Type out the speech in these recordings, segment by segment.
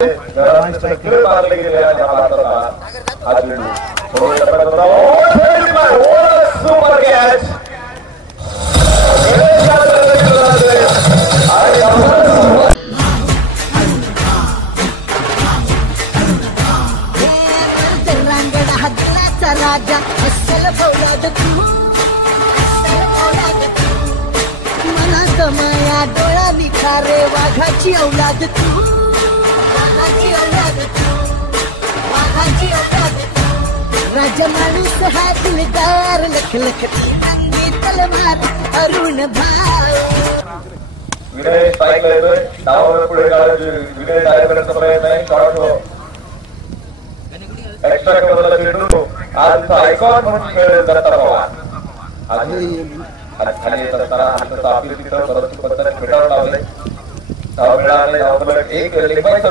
Super catch. राजा असल फौलाद तू मनात माया डोळा निखारे वाघाची औलाद तू वाघाची औलाद राजा माणूस हा दिलदार लख लख अंगी तलवार अरुण भाव विनय स्ट्राइक लेतोय डावावर पुढे काढायची विनय डायरेक्ट करण्याचा प्रयत्न आहे शॉट हो एक्स्ट्रा कव्हरला चेंडू आज आयकॉन म्हणून खेळ दत्ता पवार खाली येत असताना हाताचा आपली तिथं परंतु पत्तर भेटावं लावले धाव मिळाले धावफलक एक लिंबायचा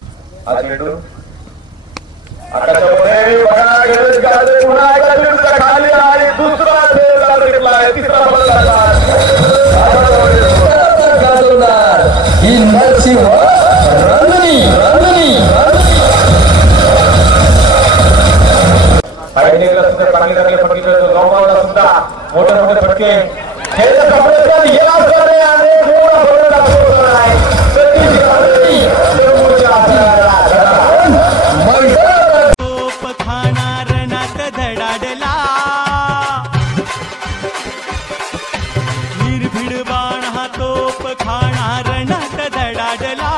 हा चेंडू आकाशामध्ये बघा गणेश गाजे पुन्हा एका चेंडूच्या खाली आणि दुसरा खेळ झाला घेतला तिसरा बदल झाला ही नरसिंह रंगनी चांगले चांगले फटके खेळतो गौमावला सुद्धा मोठे मोठे फटके खेळाचा प्रयत्न या करणे आणि पूर्ण भरून दाखवतो आहे तोप खाणार नात धडाडला निर्भीड बाण हा तोप खाणार नात धडाडला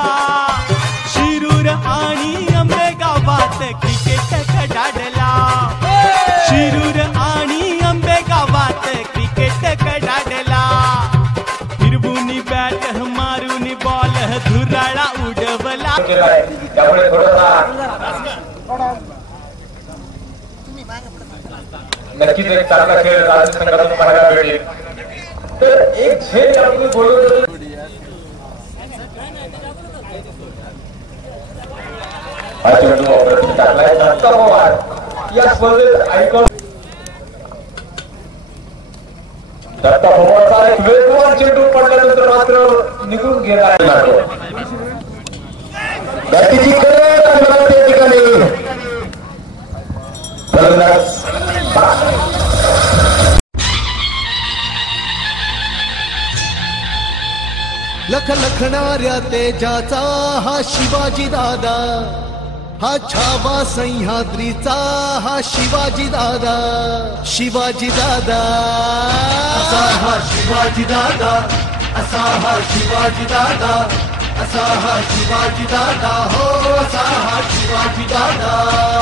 शिरूर आणि आंबेगावात क्रिकेट कडाडला शिरूर आणि आंबेगावात क्रिकेट कडाडला फिरवून बॅट मारून बॉल धुराळा उडवला त्यामुळे थोडासा नक्कीच एक चांगला खेळ राज्य संघातून पाहायला मिळेल तर एक झेल आपण बोलवलं टाकलाय दत्ता पवार या स्पर्धेत आयकॉन दत्ता पवारचा एक वेगवान चेंडू पडल्यानंतर मात्र निघून गेला बॅटीची त्या ठिकाणी लख लखणाऱ्या तेजाचा हा शिवाजी दादा हा छावा सह्याद्रीचा हा शिवाजी दादा शिवाजी दादा असा हा शिवाजी दादा असा हा शिवाजी दादा असा हा शिवाजी दादा हो असा हा शिवाजी दादा